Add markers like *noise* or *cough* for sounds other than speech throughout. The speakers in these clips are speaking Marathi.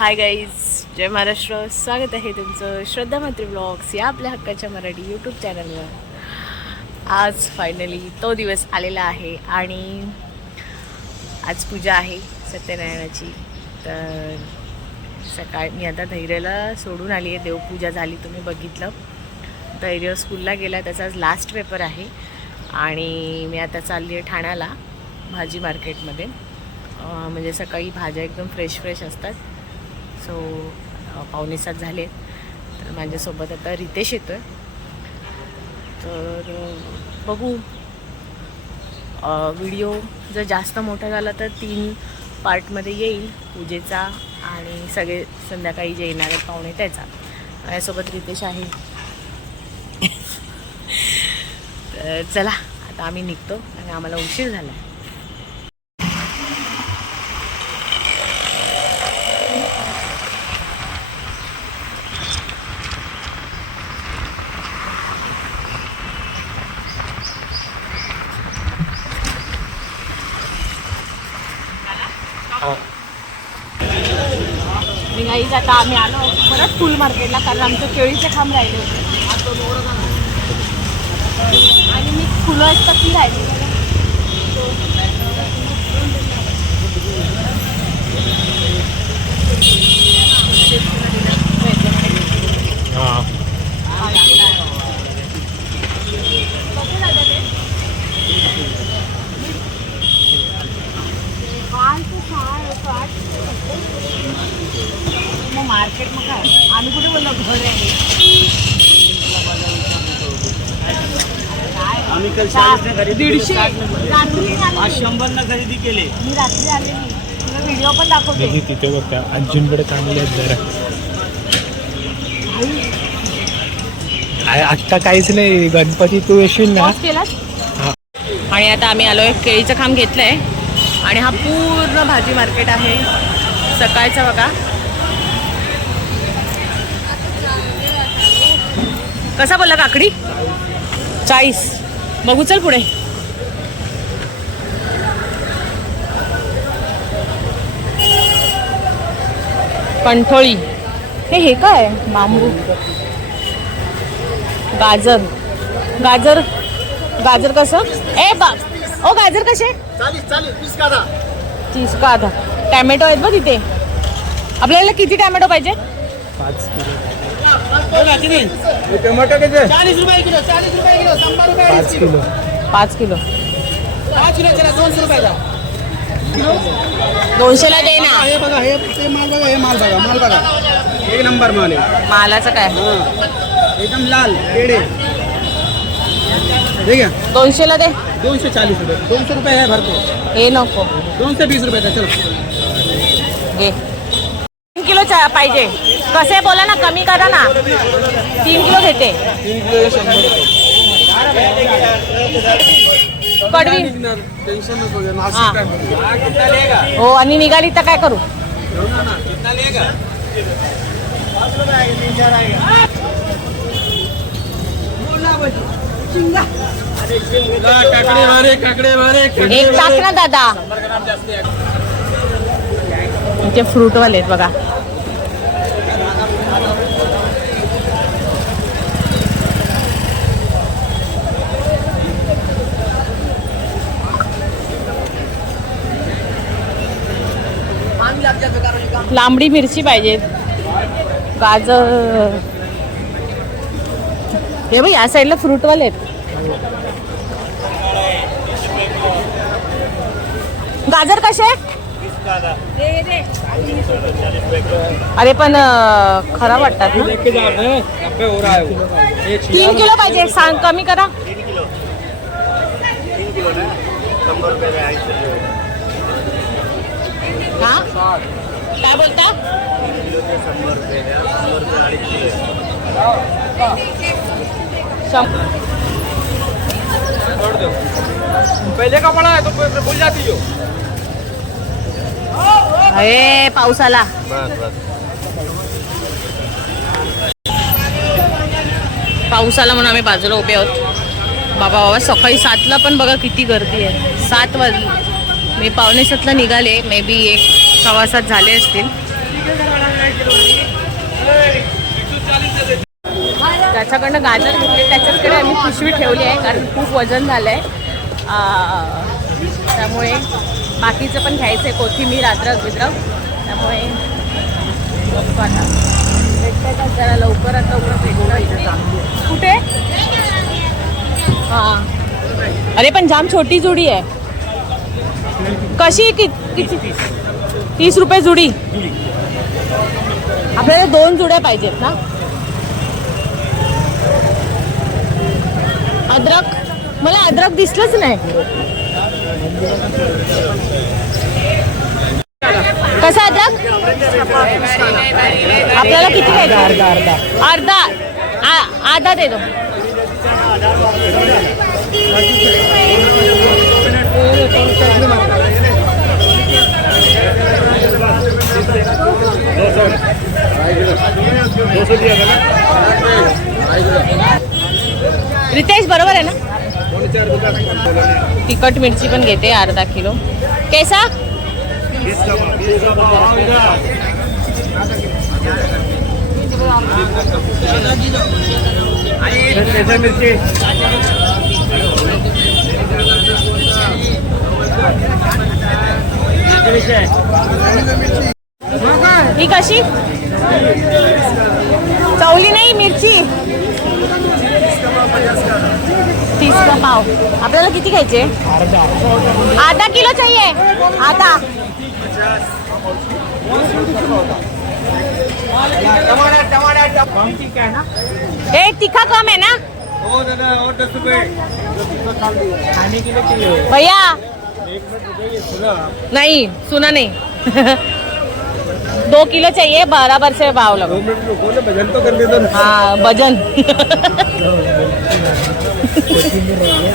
हाय गाईज जय महाराष्ट्र. स्वागत आहे तुमचं श्रद्धा मात्री ब्लॉग्स या आपल्या हक्काच्या मराठी यूट्यूब चॅनलवर आज फायनली तो दिवस आलेला आहे आणि आज पूजा आहे सत्यनारायणाची. तर सकाळी मी आता धैर्याला सोडून आली आहे. देवपूजा झाली तुम्ही बघितलं. धैर्य स्कूलला गेला त्याचा आज लास्ट पेपर आहे. आणि मी आता चालली आहे ठाण्याला भाजी मार्केटमध्ये म्हणजे सकाळी भाज्या एकदम फ्रेश फ्रेश असतात. सो पाहुणे सात झाले. तर माझ्यासोबत आता रितेश येतो आहे तर बघू. व्हिडिओ जर जास्त मोठा झाला तर तीन पार्टमध्ये येईल पूजेचा आणि सगळे संध्याकाळी जे येणार आहेत पाहुणे त्याचा. माझ्यासोबत रितेश आहे. तर चला आता आम्ही निघतो आणि आम्हाला उशीर झाला आहे गाईज आता आम्ही आलो परत फुल मार्केटला कारण आमचं केळीचे खांब राहिले होते. आणि मी फुलं असतात ती राहिली मग मार्केट मग काय आम्ही कुठे बोललो घर आहे काय? आम्ही काल चाळीसने खरेदी केली, दीडशे. रात्री आज आलेली. शंभरनं खरेदी केले. मी रात्री तुला व्हिडिओ पण दाखवते. तिथे बघ त्या आजींकडे चांगले आहेत जरा आ- आत्ता काहीच नाही गणपती तू येशील ना? केलास? हा. आणि आता आम्ही आलोय केळीचं खांब घेतलंय. आणि हा पूर्ण भाजी मार्केट आहे. सकाळचा बघा. कसा बोलला काकडी? चाळीस. बघू चल पुढे. कंठोळी हे हे काय? बांबू. गाजर. गाजर? गाजर कसं? ए बा ओ गाजर कसे? तीस का आधा टॅमॅटो आहेत बघ तिथे आपल्याला किती टॅमॅटो पाहिजे? पाच किलो. किती? पाच किलो. पाच किलो. दोनशे रुपयाचा दोनशेला दे ना. हे बघा हे ते माल बघा हे माल बघा माल बघा. एक नंबर माल आहे. मालाचं काय? हा. एकदम लाल पेढे ठीक आहे दोनशेला दे. दोनशे चाळीस रुपये. दोनशे रुपये आहे भरपूर. हे नको. दोनशे वीस रुपयाचा चलो घे. तीन किलो चा- पाहिजे. कसे बोला ना कमी करा ना. तीन किलो घेते. तीन किलो शंभर रुपये. कडवी हा. आणि निघाली तर काय करू? एक टाक ना दादा. इथे फ्रूटवाले आहेत बघा. लांबडी मिरची पाहिजे. गाजर. हे बघ या साईडला फ्रूटवाले आहेत. गाजर कसे अरे पण खरा वाटतात ना. लेके तीन किलो पाहिजे सांग कमी करा. हा काय बोलता? शं- पहले का पड़ा है तो भूल जाती हो अरे पाऊस आला पाऊस आला म्हणून आम्ही बाजूला उभे आहोत. बाबा बाबा सकाळी सातला पण बघा किती गर्दी आहे. सात वाजली. मी पावणे सातला निघाले. मे बी एक सव्वा सात झाले असतील. ज्याच्याकडनं गाजर घेतले. त्याच्याचकडे आम्ही पिशवी ठेवली आहे कारण खूप वजन झालं आहे त्यामुळे बाकीचं पण घ्यायचं आहे कोथिंबीर अद्रक बिद्रक. त्यामुळे बघतो आता. का जरा लवकरात लवकर भेटलं कुठे? हां. अरे पण जाम छोटी जुडी आहे. कशी कि किती तीस रुपये जुडी. आपल्याला दोन जुड्या पाहिजेत ना? अद्रक? मला अद्रक दिसलंच नाही. कसं अद्रक? आपल्याला किती पाहिजे? अर्धा अर्धा अर्धा. आ- आधा दे दो रितेश बरोबर आहे ना? तिखट मिरची पण घेते अर्धा किलो. कैसा? ही कशी? चवली नाही मिरची? तीस का पाव. आपल्याला किती घ्यायचे? आधा किलो चाहिए. आधा. आहे ए तिखा कम आहे ना? भैया. नाही सुना नाही. *laughs* दो किलो चाहिए बराबर से भाव लगो भजन तो कर देतो हाँ। भजन।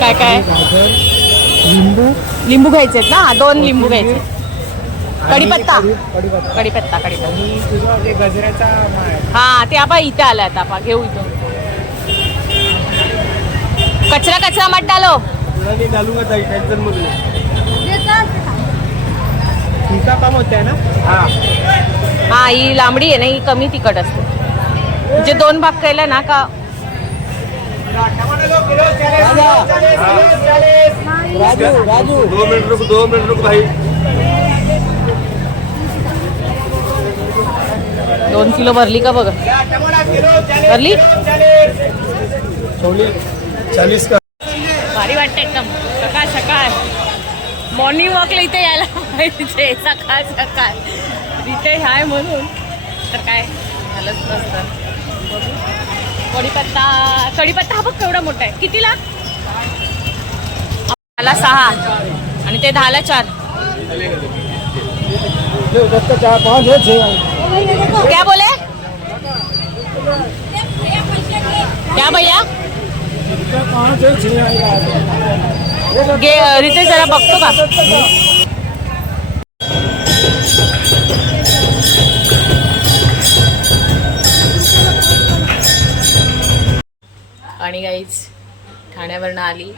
काय काय? लिंबू? लिंबू घ्यायचे ना? दोन लिंबू घ्यायचे कढीपत्ता कढीपत्ता. कढीपत्ता कढीपत्ता आणि तुझं ते गजऱ्याचा माळ हा ते आपण इथे आलाय आता आपण घेऊ इथून. कचरा कचरा मत डालो तुमचा काम होत आहे ना? हा. हा ही लांबडी आहे ना ही कमी तिखट असते. म्हणजे दोन भाग केले ना का राजू राजू दो मिनट रुक दो मिनट रुक भाई दोन किलो भरली का बघ. भरली? चालीस का? भारी वाटते एकदम. सकाळ सकाळ. मॉर्निंग वॉकला इथे यायला. पाहिजे सकाळ सकाळ. तिथे हाय म्हणून. तर काय झालंच नसतं बघू. कढीपत्ता कढीपत्ता हा बघ केवढा मोठा आहे. कितीला? दहाला सहा. आणि ते दहाला चार. क्या बोले? क्या भैया? रितेश जरा बघतो का? आणि गाईच ठाण्यावरनं आली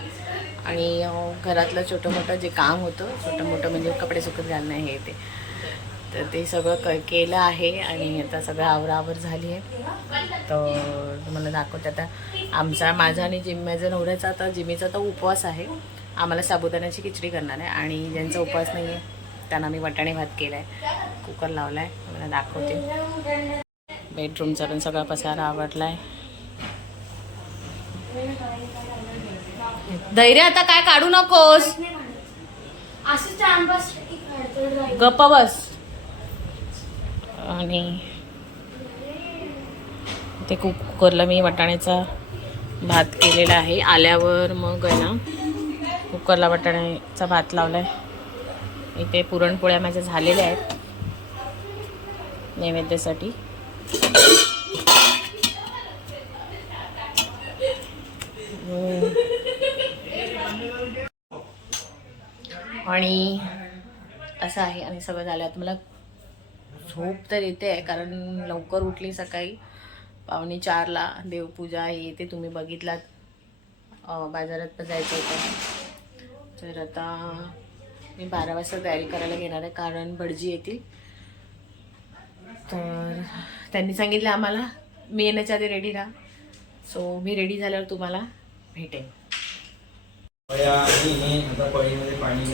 आणि घरातलं छोटं मोठं जे काम होतं छोटं मोठं म्हणजे कपडे सुकत घालणं हे ते. तर ते सगळं क केलं आहे आणि आता सगळं आवरावर झाली आहे. तर तुम्हाला दाखवते आता. आमचा माझा आणि जिम्म्याचा नवऱ्याचा आता जिमीचा तर उपवास आहे. आम्हाला साबुदाण्याची खिचडी करणार आहे आणि ज्यांचा उपवास नाही आहे त्यांना मी वटाणे भात केला आहे कुकर लावला आहे मला दाखवते. बेडरूमचा पण सगळा पसारा आवडला आहे धैर्य आता काय काढू नकोस. गप्प बस. आणि ते कुकरला मी वाटाण्याचा भात केलेला आहे. आल्यावर मग आहे ना कुकरला वाटाण्याचा भात लावलाय. इथे पुरणपोळ्या माझ्या झालेल्या आहेत. नैवेद्यासाठी. आणि असं आहे आणि सगळं झालं. आता मला झोप तर येते आहे कारण लवकर उठली सकाळी. पावणे चारला देवपूजा हे ते तुम्ही बघितलात. बाजारात पण जायचं होतं. तर आता मी बारा वाजता तयारी करायला घेणार आहे कारण भटजी येतील. तर त्यांनी सांगितलं आम्हाला मी येण्याच्या आधी रेडी राहा. सो मी रेडी झाल्यावर तुम्हाला भेटेन. पाणी